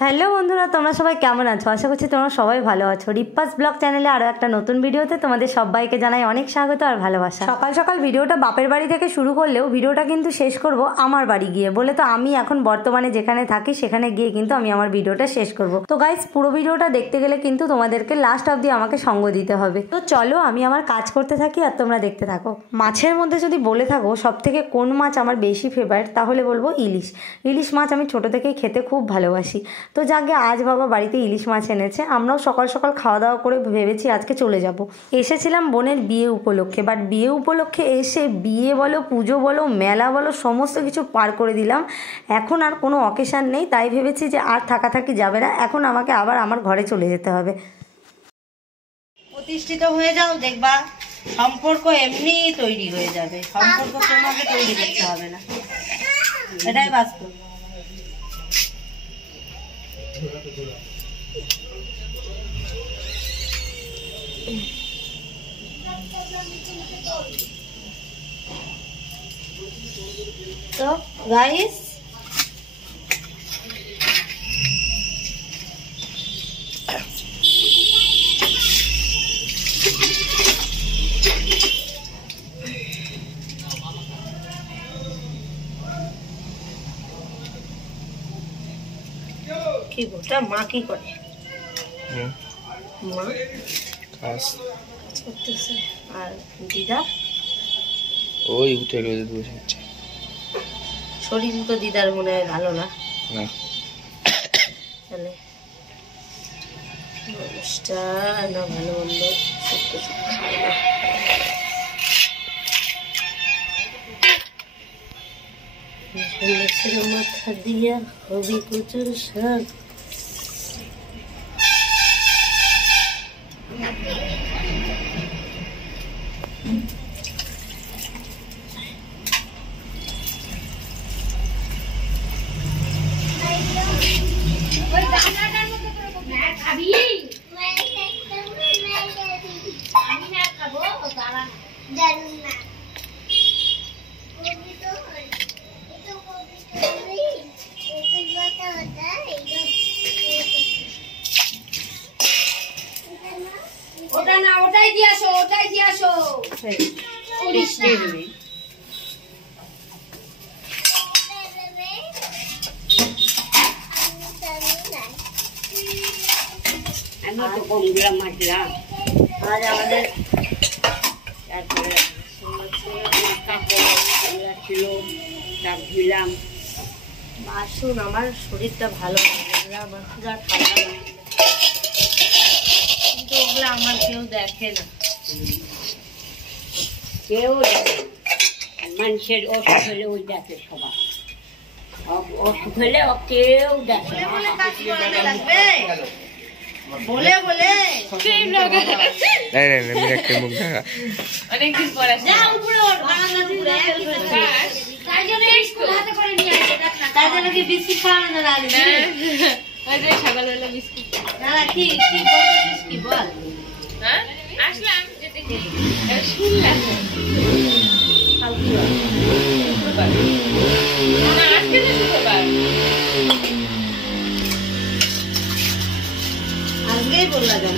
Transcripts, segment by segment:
Hello বন্ধুরা, তোমরা সবাই কেমন আছো? আশা করছি তোমরা সবাই ভালো আছো। রিপ্পাস ব্লগ চ্যানেলে আরও একটা নতুন ভিডিওতে তোমাদের সবাইকে জানাই অনেক স্বাগত আর ভালোবাসা। সকাল সকাল ভিডিওটা বাপের বাড়ি থেকে শুরু করলেও ভিডিওটা কিন্তু শেষ করব আমার বাড়ি গিয়ে, বলে তো আমি এখন বর্তমানে যেখানে থাকি সেখানে গিয়ে কিন্তু আমি আমার ভিডিওটা শেষ করব। তো গাইস, পুরো ভিডিওটা দেখতে গেলে কিন্তু তোমাদেরকে লাস্ট অবধি আমাকে সঙ্গ দিতে হবে। তো চলো আমি আমার কাজ করতে থাকি আর তোমরা দেখতে থাকো। মাছের মধ্যে যদি বলে থাকো সব থেকে কোন মাছ আমার বেশি ফেভারিট, তাহলে বলবো ইলিশ। ইলিশ মাছ আমি ছোট থেকেই খেতে খুব ভালোবাসি। তো যাকে আজ বাবা বাড়িতে ইলিশ মাছ এনেছে, আমরাও সকাল সকাল খাওয়া দাওয়া করে ভেবেছি আজকে চলে যাব। এসেছিলাম বোনের বিয়ে উপলক্ষে, বাট বিয়ে উপলক্ষে এসে বিয়ে বলো, পুজো বলো, মেলা বলো, সমস্ত কিছু পার করে দিলাম। এখন আর কোনো অকেশান নেই, তাই ভেবেছি যে আর থাকাথাকি যাবে না, এখন আমাকে আবার আমার ঘরে চলে যেতে হবে। প্রতিষ্ঠিত হয়ে যাও, দেখবা সম্পর্ক এমনি তৈরি হয়ে যাবে। সম্পর্ক তোমাকে তৈরি করতে হবে না, এটাই বাস্তব। তো গাইস, কি গোটা মা কি করে? মা কাজ করতেছে আর দিদা ওই উঠে রোদে বসেছে। শরীর তো দিদার মনে হয় ভালো না। তাহলে মানুষটা না ভালো মন্দ মাথা দিয়া হবি প্রচুর শাক। ওটা না, ওটাই দিয়ে আসো, ওটাই দিয়ে আসো। আমি তো কম দিলাম মাছলাম আজ আমাদের। তারপরে ছিল চাপ ধুইলাম। আসুন, আমার শরীরটা ভালো আমার ঠান্ডা কিন্তু ওগুলো আমার কেউ দেখে না, কেউ দেখে না। মানুষের অসুখ হলে ওই দেখে, সবাই অসুখ হলে কেউ দেখে বলে বলে অনেকদিন পরে বিস্কুট খাওয়ানো সকালবেলা বিস্কুট কি বল আসলাম শুনলাম আজকেই বললাম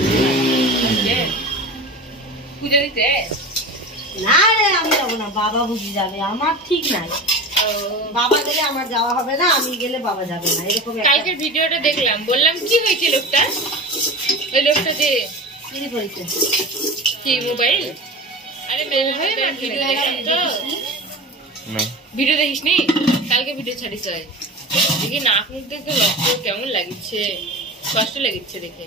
পুজো দিতে না রে, আমি যাবো না, বাবা বুঝি যাবে, আমার ঠিক নাই। বাবা গেলে আমার যাওয়া হবে না, আমি গেলে বাবা যাবে না, এরকম। কালকের ভিডিওটা দেখলাম, বললাম কি হয়েছে লোকটা, ওই লোকটা যে চুরি করেছে কি মোবাইল। আরে ভিডিও দেখলাম তো, ভিডিও দেখিস নি? কালকে ভিডিও ছাড়িস হয় দেখি, নাক মুখ দেখে রক্ত কেমন লাগিচ্ছে, কষ্ট লাগিচ্ছে দেখে।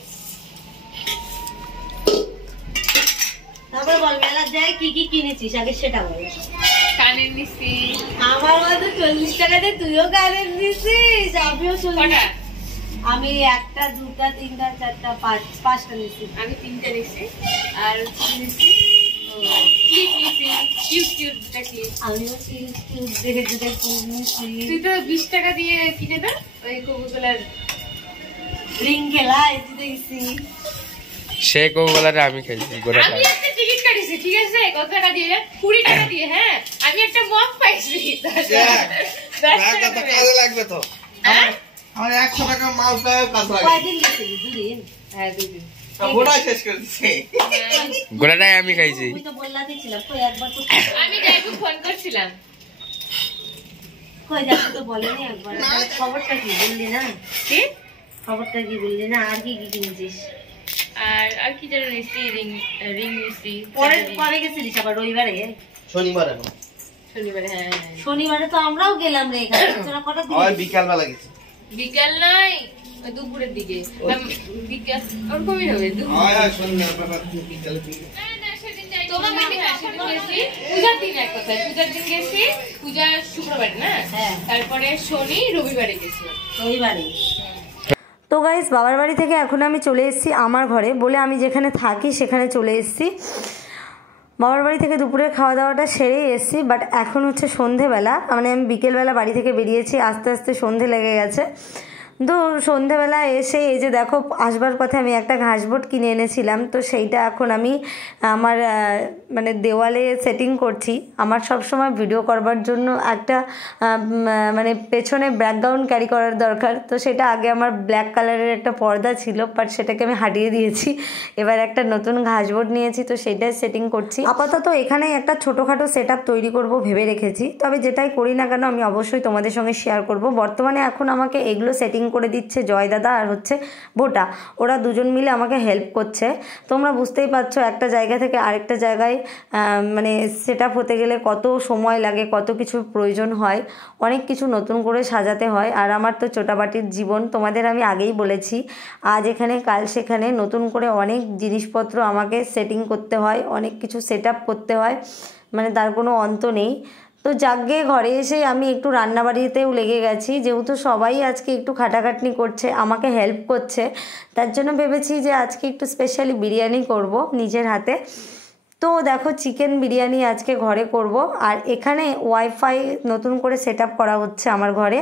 তারপরে বল মেলা যায় কি কি কিনেছিস আগে সেটা বল। কানের নিছি আমার মতো 40 টাকাতে তুইও কানের নিছিস? আমিও 40। আমি একটা, দুটা, তিনটা, চারটা, পাঁচটা নিছি। আমি 3টা নিছি আর নিছি ক্লিপ নিছি, কিউট কিউট দুটা ক্লিপ। আমিও কিউট দেখে দুটা ক্লিপ নিছি। তুই তো 20 টাকা দিয়ে কিনে দাও ওই কোকোকোলার রিং খেলা এসে দেখছি। সে কোকোকোলাটা আমি খেলছি গোটা। আমি একটা টিকিট কাটিছি, ঠিক আছে? কত টাকা দিয়ে? 20 টাকা দিয়ে। হ্যাঁ, আমি একটা মগ পাইছি। 10 টাকা কাজে লাগবে তো। আমার 100 টাকা মাল পায় কাজ লাগে কয়দিন গেছিলি? দুদিন? হ্যাঁ 2 দিন। গোটা শেষ করে দিছে গোটাটাই আমি খাইছি। তুই তো বললাতে ছিলাম, কই একবার তো আমি যাইবো ফোন করছিলাম। কই যাচ্ছে তো বলেনি একবার। তাহলে খবরটা কি বললি না? কি? খবরটা কি বললি না? আর কি কি কিনছিস? আর কি যেন নিছি, রিং নিছি। পরে কবে গেছিলিস আবার? রবিবারে? শনিবার এখন শনিবারে। হ্যাঁ শনিবারে তো আমরাও গেলাম রে এখানে। তোরা কটা দিন? ওই বিকাল বেলা গেছে বিকাল নয়, ওই দুপুরের দিকে। বিকাল ওরকমই হবে। হয় শনিবার বাবা বিকালে দিকে তোমার বাড়ি সেদিন গেছি পূজার দিন, এক কথায় পূজার দিন গেছি। পূজা শুক্রবার না? হ্যাঁ। তারপরে শনি রবিবারে গেছিলাম। রবিবারে। তো গাইস, বাবার বাড়ি থেকে এখন আমি চলে এসেছি আমার ঘরে, বলে আমি যেখানে থাকি সেখানে চলে এসেছি। বাবার বাড়ি থেকে দুপুরের খাওয়া দাওয়াটা সেরেই এসেছি, বাট এখন হচ্ছে সন্ধেবেলা, মানে আমি বিকেলবেলা বাড়ি থেকে বেরিয়েছি, আস্তে আস্তে সন্ধে লেগে গেছে। তো সন্ধেবেলা এসে এই যে দেখো, আসবার পথে আমি একটা ঘাসবোট কিনে এনেছিলাম, তো সেইটা এখন আমি আমার মানে দেওয়ালে সেটিং করছি। আমার সবসময় ভিডিও করবার জন্য একটা মানে পেছনে ব্যাকগ্রাউন্ড ক্যারি করার দরকার, তো সেটা আগে আমার ব্ল্যাক কালারের একটা পর্দা ছিল, বাট সেটাকে আমি হাটিয়ে দিয়েছি। এবার একটা নতুন ঘাসবোট নিয়েছি, তো সেটাই সেটিং করছি। আপাতত এখানেই একটা ছোটোখাটো সেট আপ তৈরি করব ভেবে রেখেছি, তবে যেটাই করি না কেন আমি অবশ্যই তোমাদের সঙ্গে শেয়ার করব। বর্তমানে এখন আমাকে এগুলো সেটিং করে দিচ্ছে জয় দাদা আর হচ্ছে ভোটা, ওরা দুজন মিলে আমাকে হেল্প করছে। তোমরা বুঝতেই পারছো একটা জায়গা থেকে আরেকটা জায়গায় মানে সেট আপ হতে গেলে কত সময় লাগে, কত কিছু প্রয়োজন হয়, অনেক কিছু নতুন করে সাজাতে হয়। আর আমার তো চোটাবাটির জীবন, তোমাদের আমি আগেই বলেছি, আজ এখানে কাল সেখানে নতুন করে অনেক জিনিসপত্র আমাকে সেটিং করতে হয়, অনেক কিছু সেট আপ করতে হয়, মানে তার কোনো অন্ত নেই। তো যাকে ঘরে এসে আমি একটু রান্নাবাড়িতেও লেগে গেছি, যেহেতু সবাই আজকে একটু খাটাখাটনি করছে, আমাকে হেল্প করছে, তার জন্য ভেবেছি যে আজকে একটু স্পেশালি বিরিয়ানি করব নিজের হাতে। তো দেখো, চিকেন বিরিয়ানি আজকে ঘরে করব। আর এখানে ওয়াইফাই নতুন করে সেট আপ করা হচ্ছে আমার ঘরে,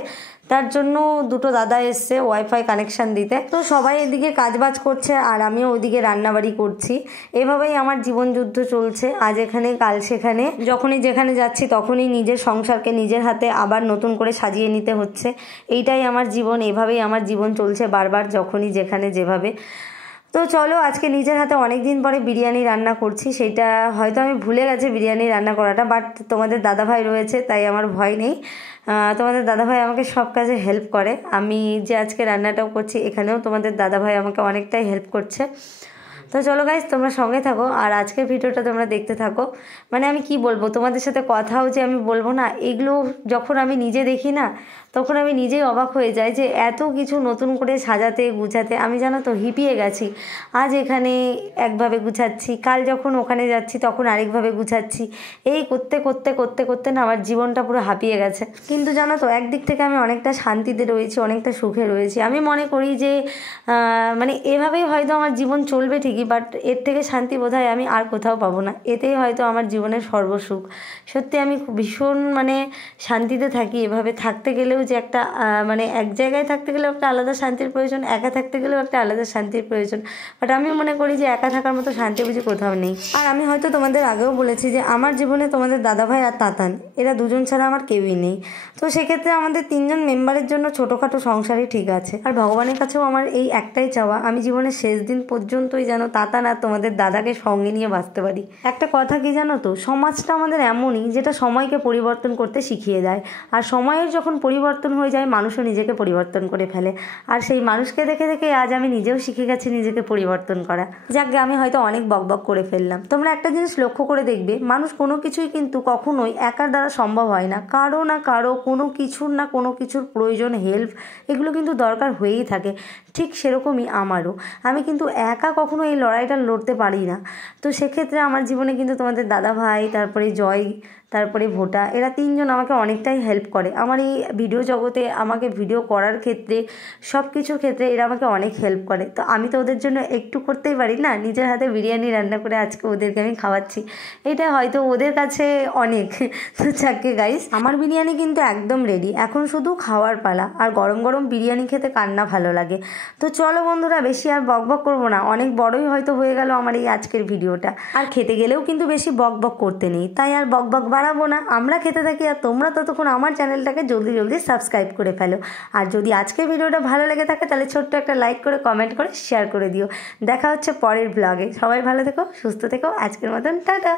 তার জন্য দুটো দাদা এসছে ওয়াইফাই কানেকশান দিতে। তো সবাই এদিকে কাজবাজ করছে আর আমিও ওইদিকে রান্নাবাড়ি করছি, এভাবেই আমার জীবনযুদ্ধ চলছে। আজ এখানে কাল সেখানে, যখনই যেখানে যাচ্ছি তখনই নিজের সংসারকে নিজের হাতে আবার নতুন করে সাজিয়ে নিতে হচ্ছে। এইটাই আমার জীবন, এভাবেই আমার জীবন চলছে বারবার, যখনই যেখানে যেভাবে। তো চলো, আজকে নিজের হাতে অনেক দিন পরে বিরিয়ানি রান্না করছি। সেইটা হয়তো আমি ভুলে গেছি বিরিয়ানি রান্না করাটা, বাট তোমাদের দাদাভাই রয়েছে তাই আমার ভয় নেই। তোমাদের দাদাভাই আমাকে সব কাজে হেল্প করে। আমি যে আজকে রান্নাটাও করছি এখানেও তোমাদের দাদাভাই আমাকে অনেকটাই হেল্প করছে। তো চলো গাইজ, তোমরা সঙ্গে থাকো আর আজকের ভিডিওটা তোমরা দেখতে থাকো। মানে আমি কি বলবো, তোমাদের সাথে কথাও যে আমি বলবো না, এগুলো যখন আমি নিজে দেখি না তখন আমি নিজেই অবাক হয়ে যাই যে এত কিছু নতুন করে সাজাতে গুছাতে আমি জানো তো হিপিয়ে গেছি। আজ এখানে একভাবে গুছাচ্ছি, কাল যখন ওখানে যাচ্ছি তখন আরেকভাবে গুছাচ্ছি, এই করতে করতে করতে করতে না আমার জীবনটা পুরো হাঁপিয়ে গেছে। কিন্তু জানো তো, একদিক থেকে আমি অনেকটা শান্তিতে রয়েছি, অনেকটা সুখে রয়েছি। আমি মনে করি যে মানে এভাবেই হয়তো আমার জীবন চলবে ঠিকই, বাট এর থেকে শান্তি বোধহয় আমি আর কোথাও পাবো না। এতেই হয়তো আমার জীবনের সর্বসুখ। সত্যি আমি ভীষণ মানে শান্তিতে থাকি। এভাবে থাকতে গেলেও যে একটা মানে এক জায়গায় থাকতে গেলেও একটা আলাদা শান্তির প্রয়োজন, একা থাকতে গেলেও একটা আলাদা শান্তির প্রয়োজন, বাট আমি মনে করি যে একা থাকার মতো শান্তি বুঝি কোথাও নেই। আর আমি হয়তো তোমাদের আগেও বলেছি যে আমার জীবনে তোমাদের দাদাভাই আর তাতান, এরা দুজন ছাড়া আমার কেউই নেই। তো সেক্ষেত্রে আমাদের তিনজন মেম্বারের জন্য ছোটোখাটো সংসারই ঠিক আছে। আর ভগবানের কাছেও আমার এই একটাই চাওয়া, আমি জীবনের শেষ দিন পর্যন্তই যেন তাতান আর তোমাদের দাদাকে সঙ্গে নিয়ে বাঁচতে পারি। একটা কথা কি জানো তো, সমাজটা আমাদের এমনই যেটা সময়কে পরিবর্তন করতে শিখিয়ে দেয়, আর সময়ের যখন পরিবর্তন হয়ে যায় মানুষও নিজেকে পরিবর্তন করে ফেলে। আর সেই মানুষকে দেখে দেখে আজ আমি নিজেও শিখে গেছি নিজেকে পরিবর্তন করা। যাকে আমি হয়তো অনেক বকবক করে ফেললাম। তোমরা একটা জিনিস লক্ষ্য করে দেখবে, মানুষ কোনো কিছুই কিন্তু কখনোই একার দ্বারা সম্ভব হয় না। কারো না কারো কোনো কিছুর না কোনো কিছুর প্রয়োজন, হেল্প, এগুলো কিন্তু দরকার হয়েই থাকে। ঠিক সেরকমই আমারও, আমি কিন্তু একা কখনো এই লড়াইটা লড়তে পারি না। তো সেক্ষেত্রে আমার জীবনে কিন্তু তোমাদের দাদাভাই, তারপরে জয়, তারপরে ভোটা, এরা তিনজন আমাকে অনেকটাই হেল্প করে। আমার এই ভিডিও জগতে আমাকে ভিডিও করার ক্ষেত্রে, সব কিছুর ক্ষেত্রে এরা আমাকে অনেক হেল্প করে। তো আমি তো ওদের জন্য একটু করতেই পারি না, নিজের হাতে বিরিয়ানি রান্না করে আজকে ওদেরকে আমি খাওয়াচ্ছি, এটা হয়তো ওদের কাছে অনেক। তো যাকে গাইস, আমার বিরিয়ানি কিন্তু একদম রেডি, এখন শুধু খাওয়ার পালা। আর গরম গরম বিরিয়ানি খেতে কার না ভালো লাগে। তো চলো বন্ধুরা, বেশি আর বকবক করবো না, অনেক বড়ই হয়তো হয়ে গেল আমার এই আজকের ভিডিওটা। আর খেতে গেলেও কিন্তু বেশি বকবক করতে নেই, তাই আর বকবক বাড়াবো না, আমরা খেতে থাকি, আর তোমরা ততক্ষণ আমার চ্যানেলটাকে জলদি জলদি সাবস্ক্রাইব করে ফেলো। আর যদি আজকের ভিডিওটা ভালো লেগে থাকে তাহলে ছোট্ট একটা লাইক করে, কমেন্ট করে, শেয়ার করে দিও। দেখা হচ্ছে পরের ব্লগে। সবাই ভালো থেকো, সুস্থ থেকো, আজকের মতন টাটা।